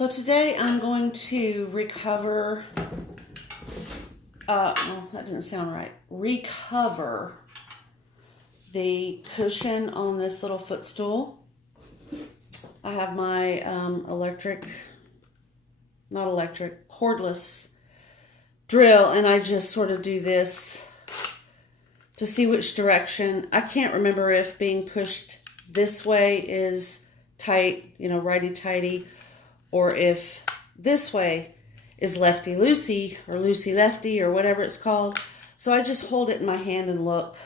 So today I'm going to recover, well, that didn't sound right. Recover the cushion on this little footstool. I have my cordless drill, and I just sort of do this to see which direction. I can't remember if being pushed this way is tight, righty-tighty, or if this way is lefty-loosey or loosey-lefty or whatever it's called. So I just hold it in my hand and look,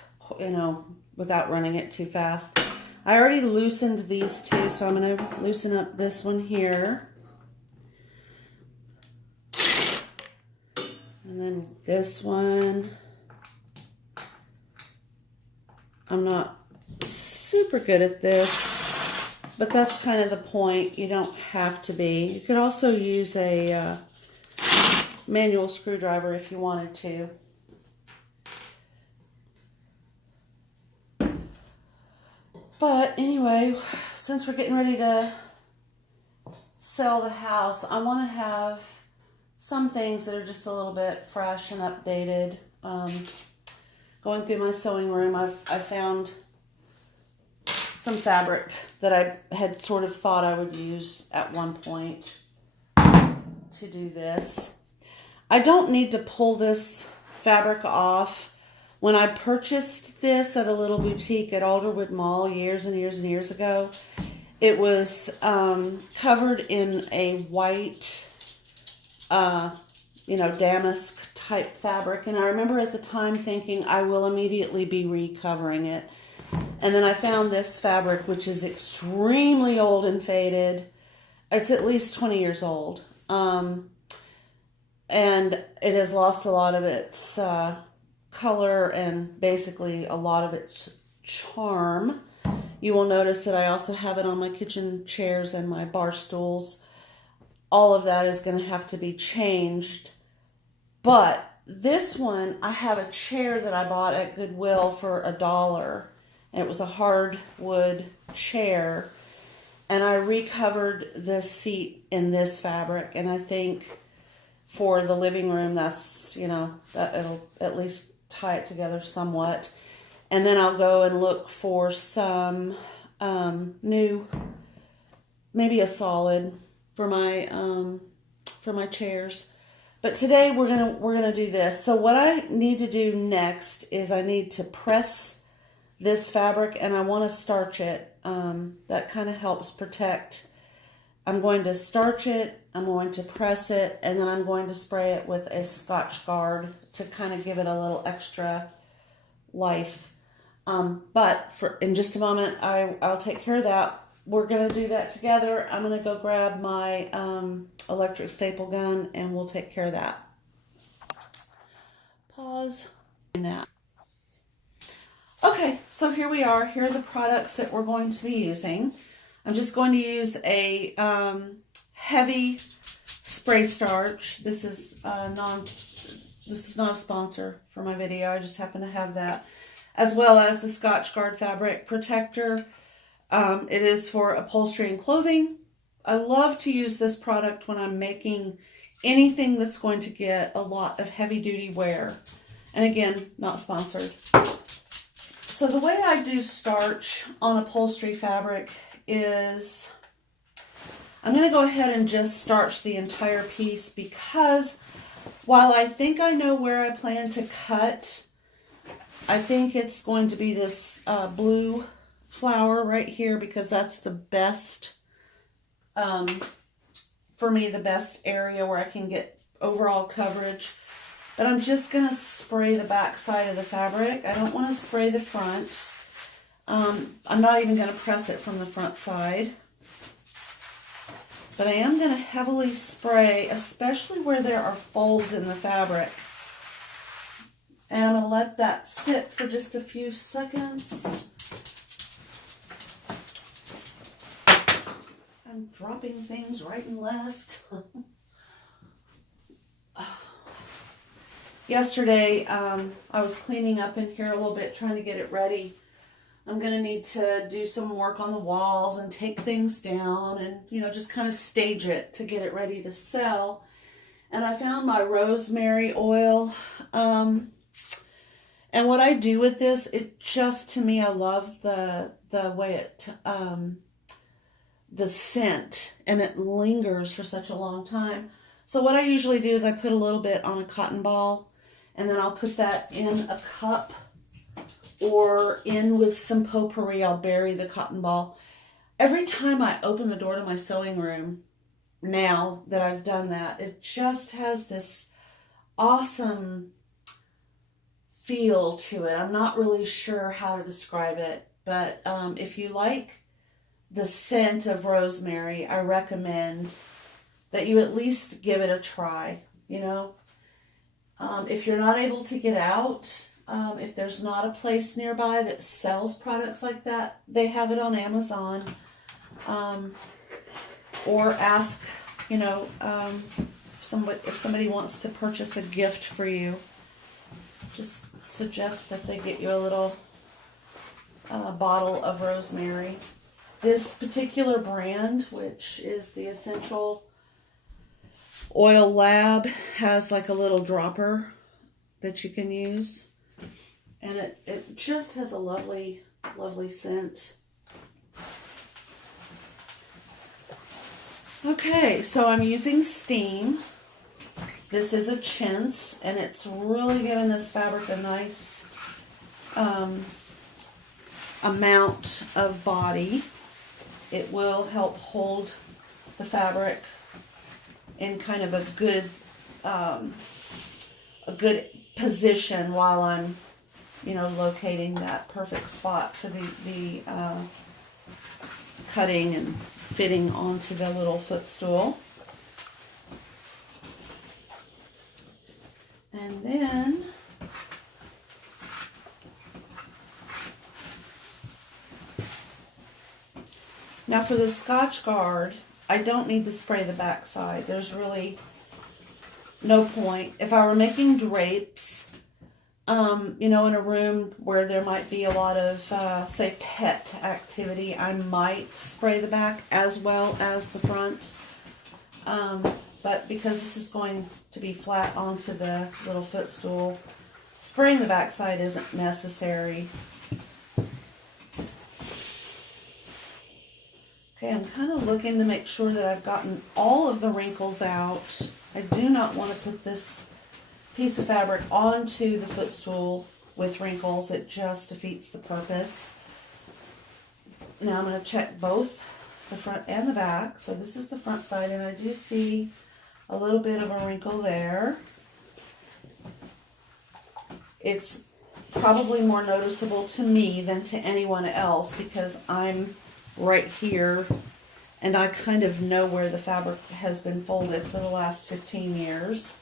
without running it too fast. I already loosened these two, so I'm going to loosen up this one here. And then this one. I'm not super good at this, but that's kind of the point. You don't have to be. You could also use a manual screwdriver if you wanted to. But anyway, since we're getting ready to sell the house, I want to have some things that are just a little bit fresh and updated. Going through my sewing room, I found some fabric that I had sort of thought I would use at one point to do this. I don't need to pull this fabric off. When I purchased this at a little boutique at Alderwood Mall years and years and years ago, it was covered in a white, damask type fabric. And I remember at the time thinking, I will immediately be recovering it. And then I found this fabric, which is extremely old and faded. It's at least 20 years old. And it has lost a lot of its color and basically a lot of its charm. You will notice that I also have it on my kitchen chairs and my bar stools. All of that is going to have to be changed. But this one, I have a chair that I bought at Goodwill for $1. And it was a hardwood chair. And I recovered the seat in this fabric. And I think for the living room, that's, that it'll at least tie it together somewhat. And then I'll go and look for some new, maybe a solid for my chairs. But today we're gonna do this. So what I need to do next is I need to press this fabric, and I want to starch it. That kind of helps protect. I'm going to starch it, I'm going to press it, and then I'm going to spray it with a Scotch Guard to kind of give it a little extra life. But in just a moment, I'll take care of that. We're going to do that together. I'm going to go grab my electric staple gun, and we'll take care of that. Pause. That. Okay, so here we are. Here are the products that we're going to be using. I'm just going to use a heavy spray starch. This is not a sponsor for my video. I just happen to have that, as well as the Scotch Guard fabric protector. It is for upholstery and clothing. I love to use this product when I'm making anything that's going to get a lot of heavy duty wear. And again, not sponsored. So the way I do starch on upholstery fabric is I'm going to go ahead and just starch the entire piece, because while I think I know where I plan to cut, I think it's going to be this blue flower right here, because that's the best, for me, the best area where I can get overall coverage. But I'm just going to spray the back side of the fabric. I don't want to spray the front. I'm not even going to press it from the front side. But I am going to heavily spray, especially where there are folds in the fabric. And I'm going to let that sit for just a few seconds. I'm dropping things right and left. Yesterday, I was cleaning up in here a little bit, trying to get it ready I'm going to need to do some work on the walls and take things down and, you know, just kind of stage it to get it ready to sell. And I found my rosemary oil. And what I do with this, it just, to me, I love the way it, the scent, and it lingers for such a long time. So what I usually do is I put a little bit on a cotton ball, and then I'll put that in a cup or in with some potpourri. I'll bury the cotton ball. Every time I open the door to my sewing room, now that I've done that, it just has this awesome feel to it. I'm not really sure how to describe it, but if you like the scent of rosemary, I recommend that you at least give it a try, you know. If you're not able to get out, if there's not a place nearby that sells products like that, they have it on Amazon. Or ask, you know, if somebody wants to purchase a gift for you, just suggest that they get you a little bottle of rosemary. This particular brand, which is the Essential Oil Lab, has like a little dropper that you can use. And it just has a lovely, lovely scent. Okay, so I'm using steam. This is a chintz, and it's really giving this fabric a nice amount of body. It will help hold the fabric in kind of a good position while I'm, you know, locating that perfect spot for the cutting and fitting onto the little footstool. And then now for the Scotch Guard, I don't need to spray the back side. There's really no point. If I were making drapes, you know, in a room where there might be a lot of, say, pet activity, I might spray the back as well as the front. But because this is going to be flat onto the little footstool, spraying the back side isn't necessary. Okay, I'm kind of looking to make sure that I've gotten all of the wrinkles out. I do not want to put this piece of fabric onto the footstool with wrinkles. It just defeats the purpose. Now I'm going to check both the front and the back. So this is the front side, and I do see a little bit of a wrinkle there. It's probably more noticeable to me than to anyone else because I'm right here and I kind of know where the fabric has been folded for the last 15 years.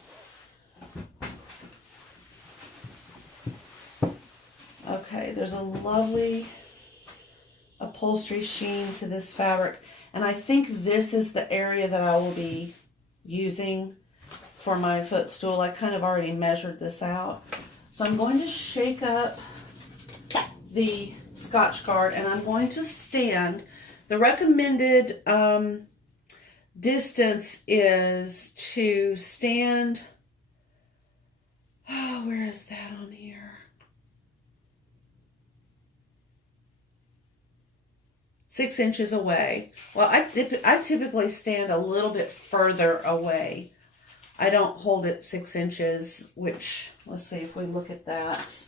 Okay, there's a lovely upholstery sheen to this fabric, and I think this is the area that I will be using for my footstool. I kind of already measured this out. So I'm going to shake up the Scotch Guard, and I'm going to stand. The recommended distance is to stand, oh, where is that on here? 6 inches away. Well, I typically stand a little bit further away. I don't hold it 6 inches, which, let's see if we look at that.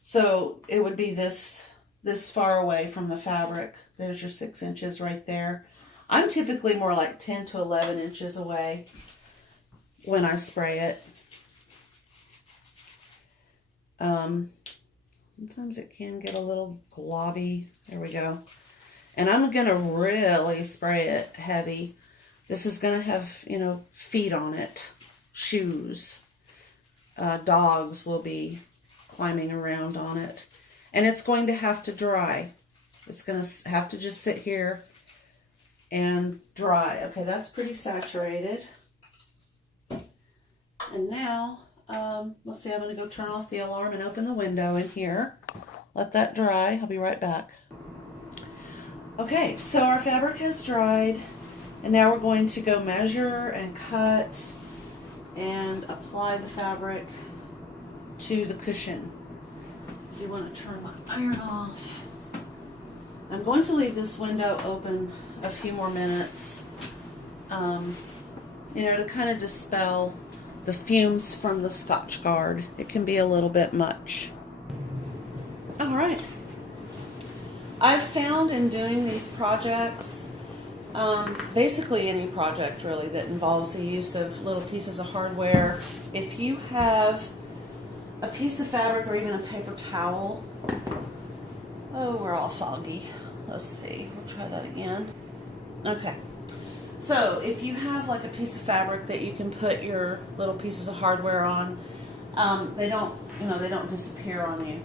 So it would be this far away from the fabric. There's your 6 inches right there. I'm typically more like 10 to 11 inches away when I spray it. Sometimes it can get a little globby. There we go. And I'm going to really spray it heavy. This is going to have, you know, feet on it. Shoes. Dogs will be climbing around on it. And it's going to have to dry. It's going to have to just sit here and dry. Okay, that's pretty saturated. And now Let's see, I'm going to go turn off the alarm and open the window in here. Let that dry. I'll be right back. Okay, so our fabric has dried, and now we're going to go measure and cut and apply the fabric to the cushion. I do want to turn my iron off. I'm going to leave this window open a few more minutes, to kind of dispel the fumes from the Scotch Guard. It can be a little bit much. All right. I've found in doing these projects, basically any project really that involves the use of little pieces of hardware, if you have a piece of fabric or even a paper towel, oh, we're all foggy. Let's see, we'll try that again. Okay. So if you have like a piece of fabric that you can put your little pieces of hardware on, they don't disappear on you.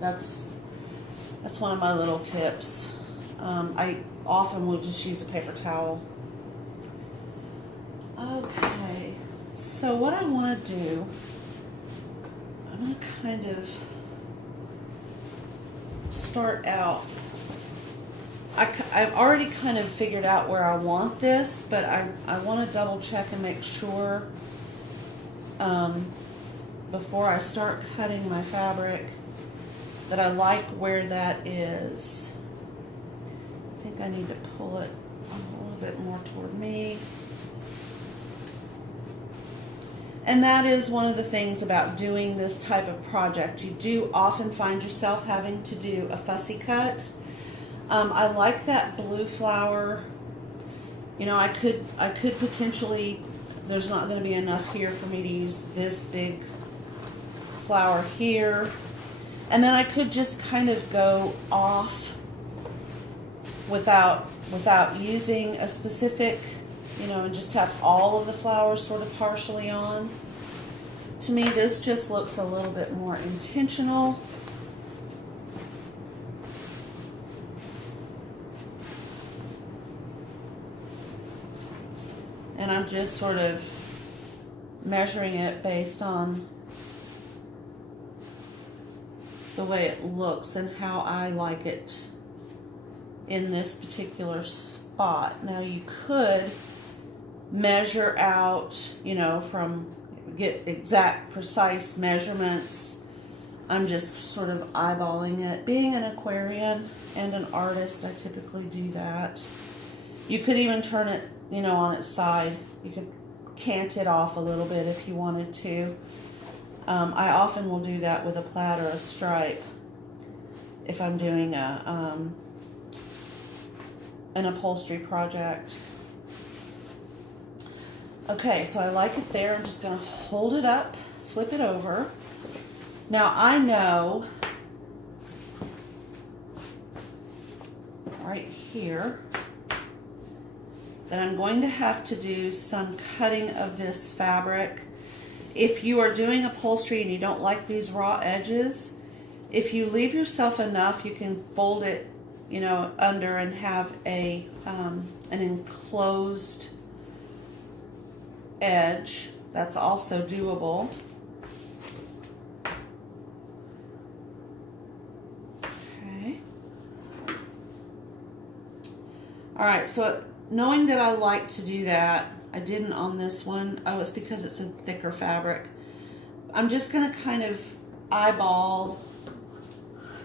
That's one of my little tips. I often will just use a paper towel. Okay, so what I want to do, I'm going to kind of start out. I've already kind of figured out where I want this, but I want to double check and make sure before I start cutting my fabric that I like where that is. I think I need to pull it a little bit more toward me. And that is one of the things about doing this type of project. You do often find yourself having to do a fussy cut. I like that blue flower. I could potentially, there's not going to be enough here for me to use this big flower here. And then I could just kind of go off without using a specific, and just have all of the flowers sort of partially on. To me, this just looks a little bit more intentional. And I'm just sort of measuring it based on the way it looks and how I like it in this particular spot. Now you could measure out, get exact precise measurements. I'm just sort of eyeballing it. Being an Aquarian and an artist, I typically do that. You could even turn it, on its side. You could cant it off a little bit if you wanted to. I often will do that with a plaid or a stripe if I'm doing an upholstery project. Okay, so I like it there. I'm just going to hold it up, flip it over. Now I know right here that I'm going to have to do some cutting of this fabric. If you are doing upholstery and you don't like these raw edges, if you leave yourself enough, you can fold it, under and have an enclosed edge. That's also doable. Okay. All right, so knowing that I like to do that, I didn't on this one. Oh, it's because it's a thicker fabric. I'm just going to kind of eyeball.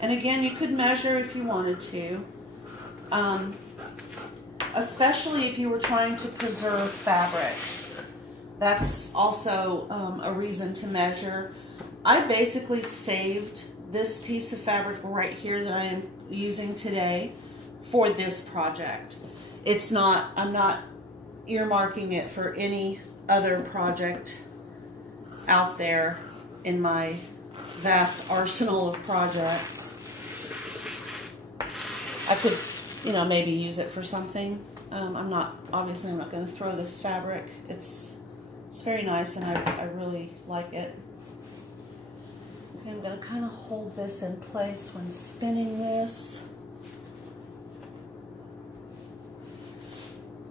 And again, you could measure if you wanted to. Especially if you were trying to preserve fabric. That's also a reason to measure. I basically saved this piece of fabric right here that I am using today for this project. I'm not earmarking it for any other project out there in my vast arsenal of projects. I could, maybe use it for something. I'm not going to throw this fabric. It's very nice and I really like it. Okay, I'm going to kind of hold this in place when spinning this.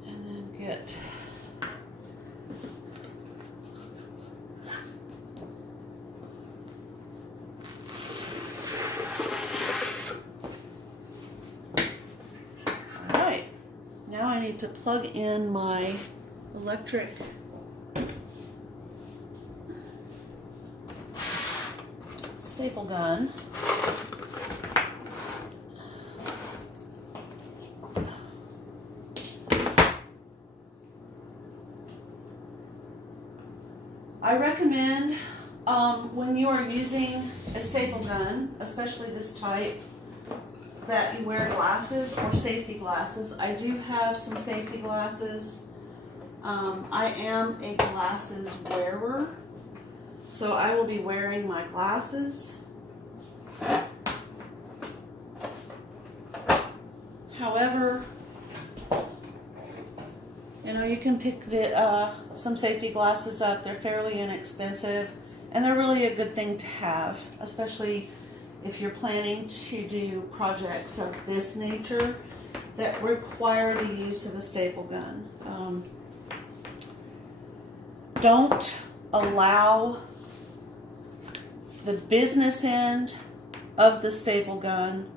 And then get Now I need to plug in my electric staple gun. I recommend when you are using a staple gun, especially this type, that you wear glasses or safety glasses. I do have some safety glasses. I am a glasses wearer, so I will be wearing my glasses. However, you know, you can pick some safety glasses up. They're fairly inexpensive, and they're really a good thing to have, especially if you're planning to do projects of this nature that require the use of a staple gun. Don't allow the business end of the staple gun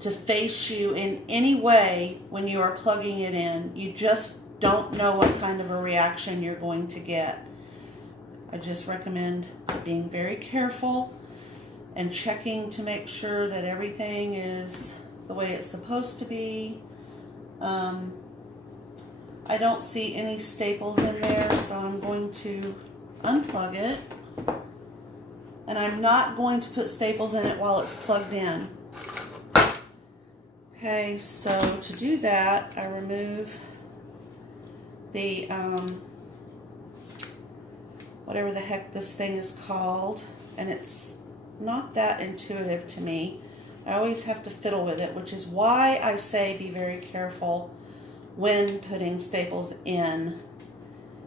to face you in any way when you are plugging it in. You just don't know what kind of a reaction you're going to get. I just recommend being very careful and checking to make sure that everything is the way it's supposed to be. I don't see any staples in there, so I'm going to unplug it. And I'm not going to put staples in it while it's plugged in. Okay, so to do that, I remove the, whatever the heck this thing is called, and it's not that intuitive to me. I always have to fiddle with it, which is why I say be very careful when putting staples in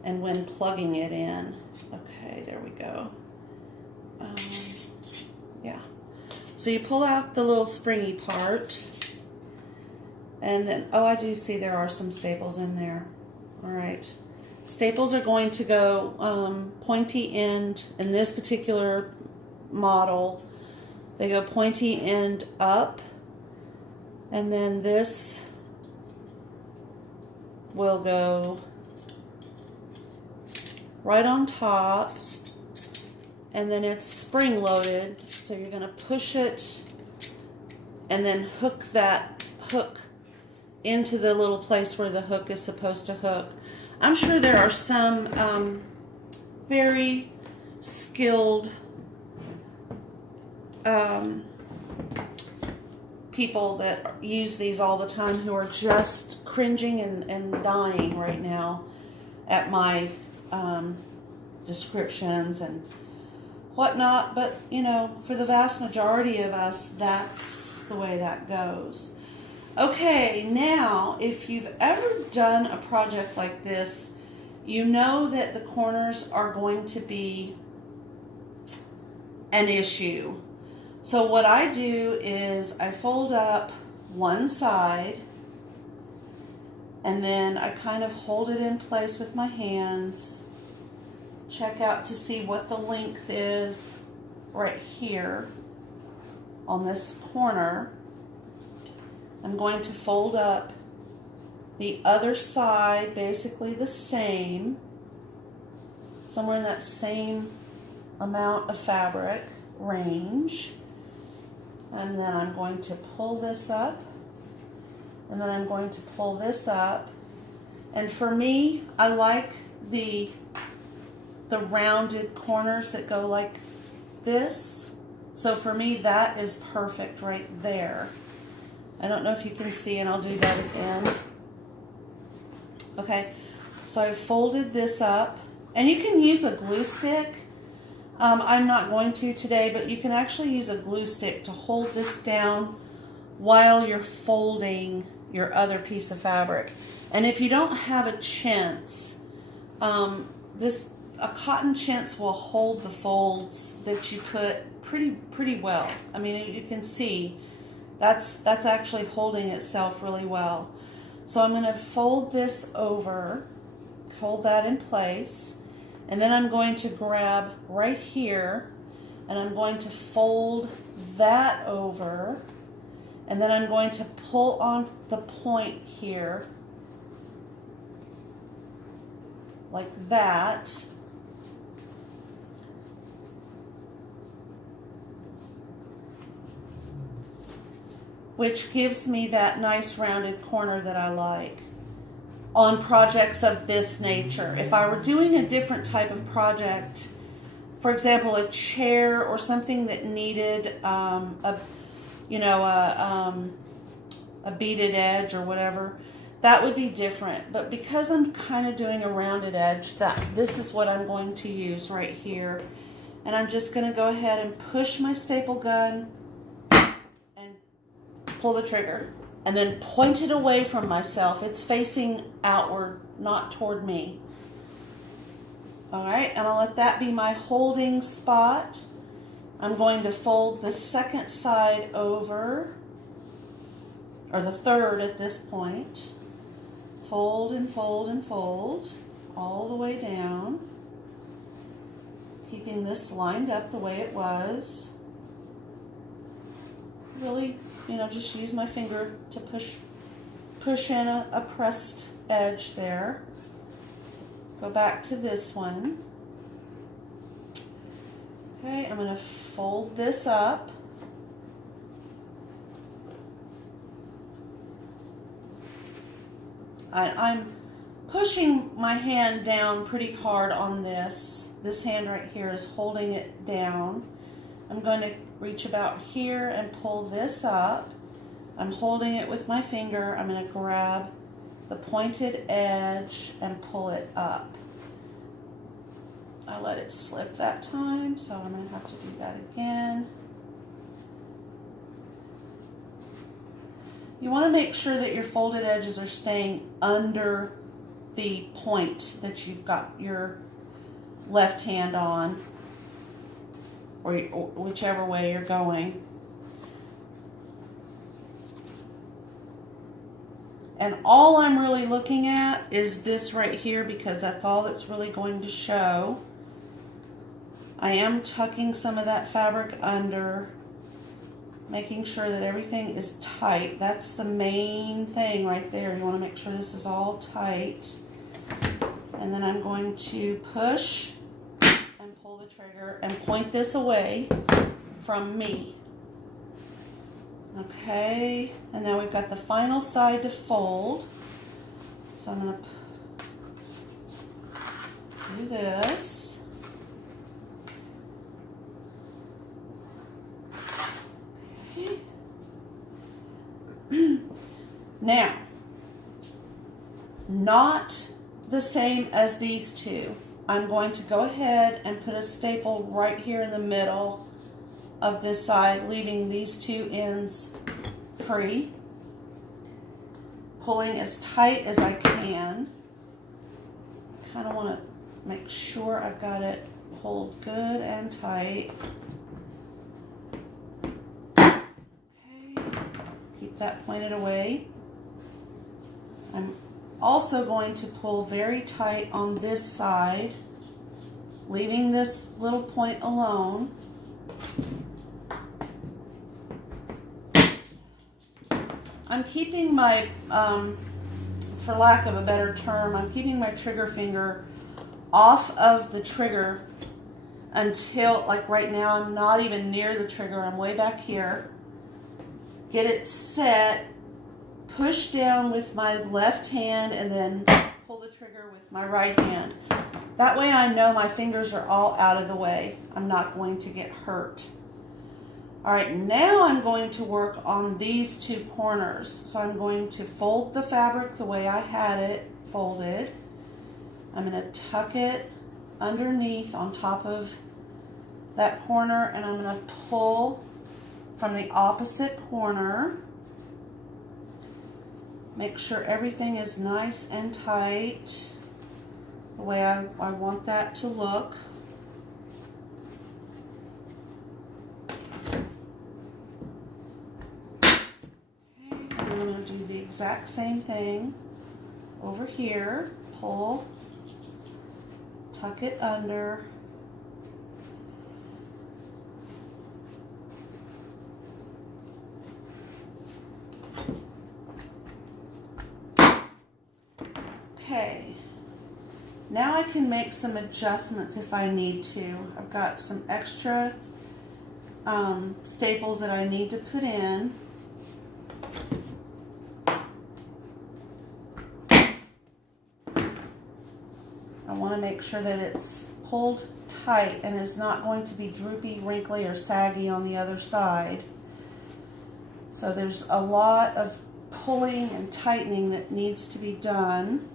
and when plugging it in. Okay, there we go. Yeah. So you pull out the little springy part, and then, oh, I do see there are some staples in there. All right. Staples are going to go pointy end in this particular model. They go pointy end up, and then this will go right on top, and then it's spring loaded, so you're going to push it and then hook that hook into the little place where the hook is supposed to hook. I'm sure there are some very skilled people that use these all the time who are just cringing and dying right now at my descriptions and whatnot, but you know, for the vast majority of us, that's the way that goes. Okay, now if you've ever done a project like this, you know that the corners are going to be an issue. So what I do is I fold up one side, and then I kind of hold it in place with my hands, check out to see what the length is right here on this corner. I'm going to fold up the other side basically the same, somewhere in that same amount of fabric range. And then I'm going to pull this up, and then I'm going to pull this up. And for me, I like the rounded corners that go like this. So for me, that is perfect right there. I don't know if you can see, and I'll do that again. Okay, so I've folded this up, and you can use a glue stick. I'm not going to today, but you can actually use a glue stick to hold this down while you're folding your other piece of fabric. And if you don't have a chintz, a cotton chintz will hold the folds that you put pretty well. I mean, you can see that's actually holding itself really well. So I'm going to fold this over, hold that in place, and then I'm going to grab right here, and I'm going to fold that over, and then I'm going to pull on the point here like that. Which gives me that nice rounded corner that I like on projects of this nature. If I were doing a different type of project, for example, a chair or something that needed a beaded edge or whatever, that would be different. But because I'm kind of doing a rounded edge, this is what I'm going to use right here. And I'm just going to go ahead and push my staple gun and pull the trigger. And then point it away from myself. It's facing outward, not toward me. All right, I'm gonna let that be my holding spot. I'm going to fold the second side over, or the third at this point. Fold and fold and fold all the way down, keeping this lined up the way it was. Really, just use my finger to push in a pressed edge there. Go back to this one. Okay, I'm going to fold this up. I'm pushing my hand down pretty hard on this. This hand right here is holding it down. I'm going to reach about here and pull this up. I'm holding it with my finger. I'm going to grab the pointed edge and pull it up. I let it slip that time, so I'm going to have to do that again. You want to make sure that your folded edges are staying under the point that you've got your left hand on, or whichever way you're going. And all I'm really looking at is this right here, because that's all that's really going to show. I am tucking some of that fabric under, making sure that everything is tight. That's the main thing right there. You want to make sure this is all tight. And then I'm going to push and pull the trigger and point this away from me. Okay, and now we've got the final side to fold. So I'm going to do this. Okay. Now, not the same as these two. I'm going to go ahead and put a staple right here in the middle of this side, leaving these two ends free, pulling as tight as I can. Kind of want to make sure I've got it pulled good and tight. Okay, keep that pointed away. I'm also going to pull very tight on this side, leaving this little point alone. I'm keeping my, for lack of a better term, I'm keeping my trigger finger off of the trigger until, like right now, I'm not even near the trigger. I'm way back here. Get it set, push down with my left hand, and then pull the trigger with my right hand. That way I know my fingers are all out of the way. I'm not going to get hurt. All right, now I'm going to work on these two corners. So I'm going to fold the fabric the way I had it folded. I'm going to tuck it underneath on top of that corner, and I'm going to pull from the opposite corner. Make sure everything is nice and tight the way I want that to look. I'm going to do the exact same thing over here. Pull, tuck it under. Okay. Now I can make some adjustments if I need to. I've got some extra staples that I need to put in. I want to make sure that it's pulled tight and is not going to be droopy, wrinkly, or saggy on the other side. So there's a lot of pulling and tightening that needs to be done.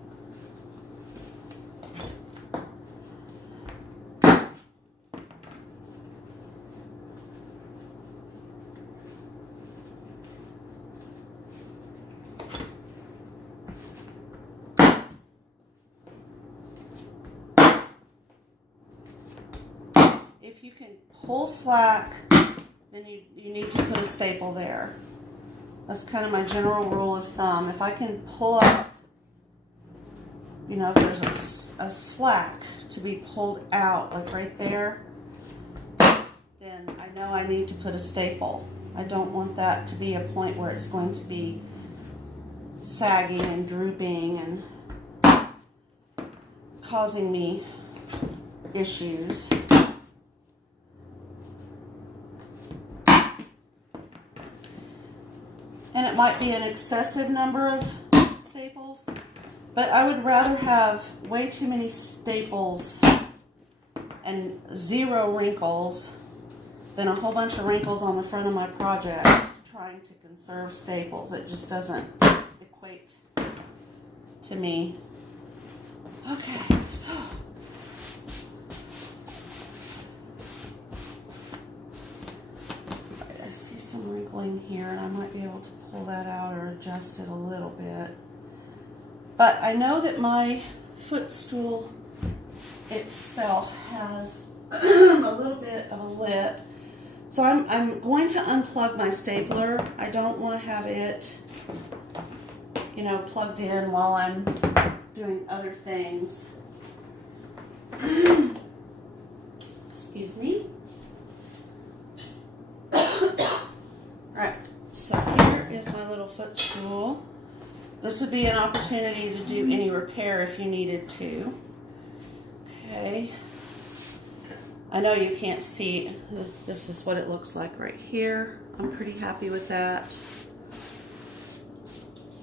If you can pull slack, then you need to put a staple there. That's kind of my general rule of thumb. If I can pull up, you know, if there's a slack to be pulled out, like right there, then I know I need to put a staple. I don't want that to be a point where it's going to be sagging and drooping and causing me issues. And it might be an excessive number of staples, but I would rather have way too many staples and 0 wrinkles than a whole bunch of wrinkles on the front of my project trying to conserve staples. It just doesn't equate to me. Okay, so I see some wrinkling here, and I might be able to pull that out or adjust it a little bit. But I know that my footstool itself has a little bit of a lip. So I'm going to unplug my stapler. I don't want to have it, you know, plugged in while I'm doing other things. Excuse me. Alright, so here is my little footstool. This would be an opportunity to do any repair if you needed to. Okay. I know you can't see, this is what it looks like right here. I'm pretty happy with that.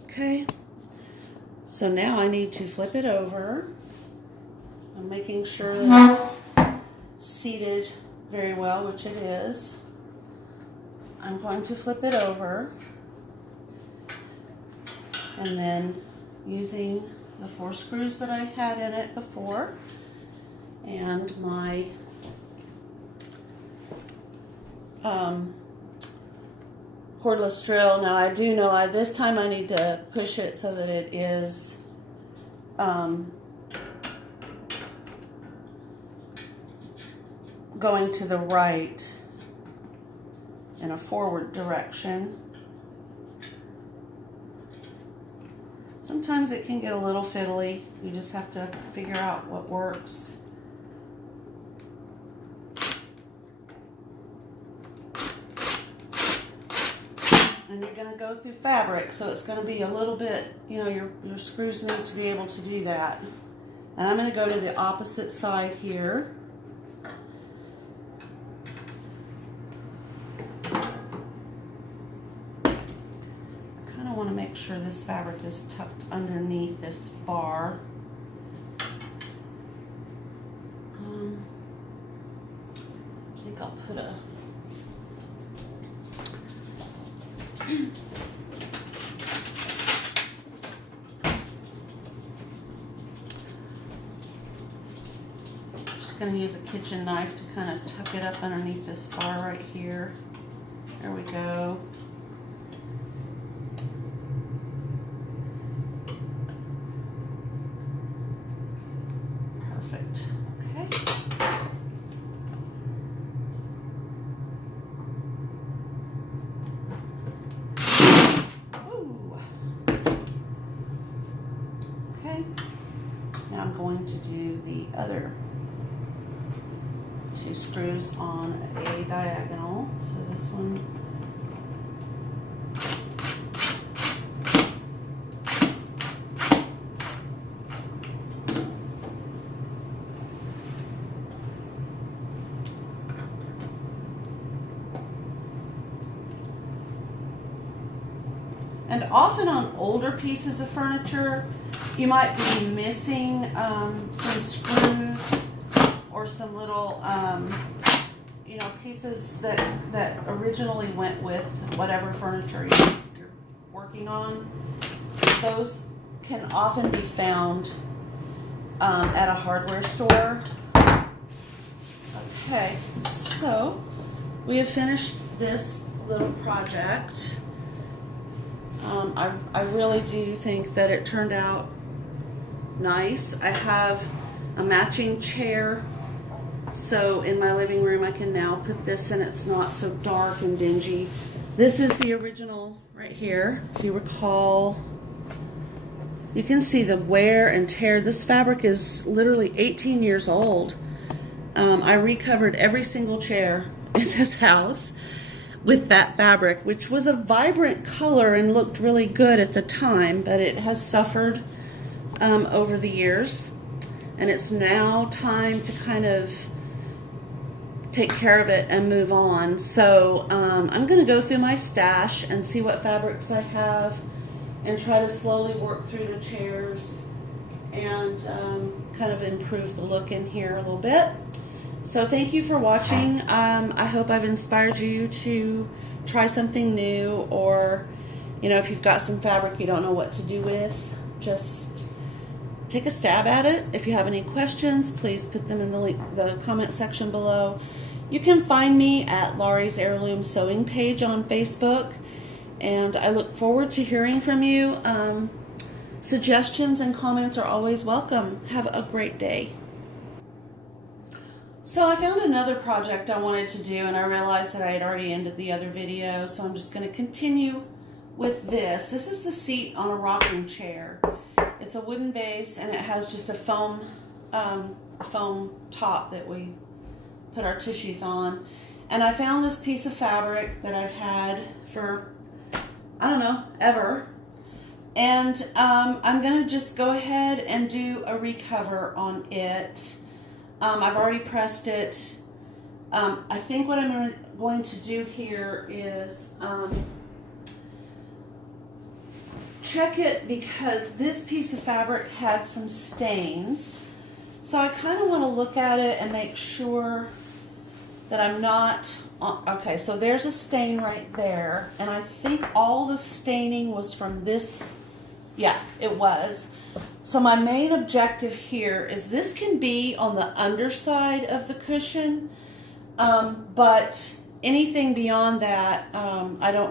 Okay. So now I need to flip it over. I'm making sure that it's seated very well, which it is. I'm going to flip it over, and then using the 4 screws that I had in it before and my cordless drill. Now I do know this time I need to push it so that it is going to the right in a forward direction. Sometimes it can get a little fiddly. You just have to figure out what works. And you're going to go through fabric, so it's going to be a little bit, you know, your screws need to be able to do that. And I'm going to go to the opposite side here. I want to make sure this fabric is tucked underneath this bar. I think I'll put a just going to use a kitchen knife to kind of tuck it up underneath this bar right here. There we go. Perfect. Okay. Ooh. Okay. Now I'm going to do the other 2 screws on a diagonal. So this one. but often on older pieces of furniture, you might be missing some screws or some little, pieces that originally went with whatever furniture you're working on. Those can often be found at a hardware store. Okay, so we have finished this little project. I really do think that it turned out nice. I have a matching chair, so in my living room I can now put this and it's not so dark and dingy. This is the original right here. If you recall, you can see the wear and tear. This fabric is literally 18 years old. I recovered every single chair in this house with that fabric, which was a vibrant color and looked really good at the time, but it has suffered over the years, and it's now time to kind of take care of it and move on. So I'm going to go through my stash and see what fabrics I have and try to slowly work through the chairs and kind of improve the look in here a little bit. So thank you for watching. I hope I've inspired you to try something new, or if you've got some fabric you don't know what to do with, just take a stab at it. If you have any questions, please put them in the comment section below. You can find me at Laurie's Heirloom Sewing page on Facebook, and I look forward to hearing from you. Suggestions and comments are always welcome. Have a great day. So I found another project I wanted to do, and I realized that I had already ended the other video, so I'm just going to continue with this. This is the seat on a rocking chair. It's a wooden base, and it has just a foam top that we put our tissues on. And I found this piece of fabric that I've had for, I don't know, ever. And I'm going to just go ahead and do a recover on it. I've already pressed it. I think what I'm going to do here is check it, because this piece of fabric had some stains. So I kind of want to look at it and make sure that I'm not... Okay, so there's a stain right there. And I think all the staining was from this. Yeah, it was. So my main objective here is this can be on the underside of the cushion, but anything beyond that, I don't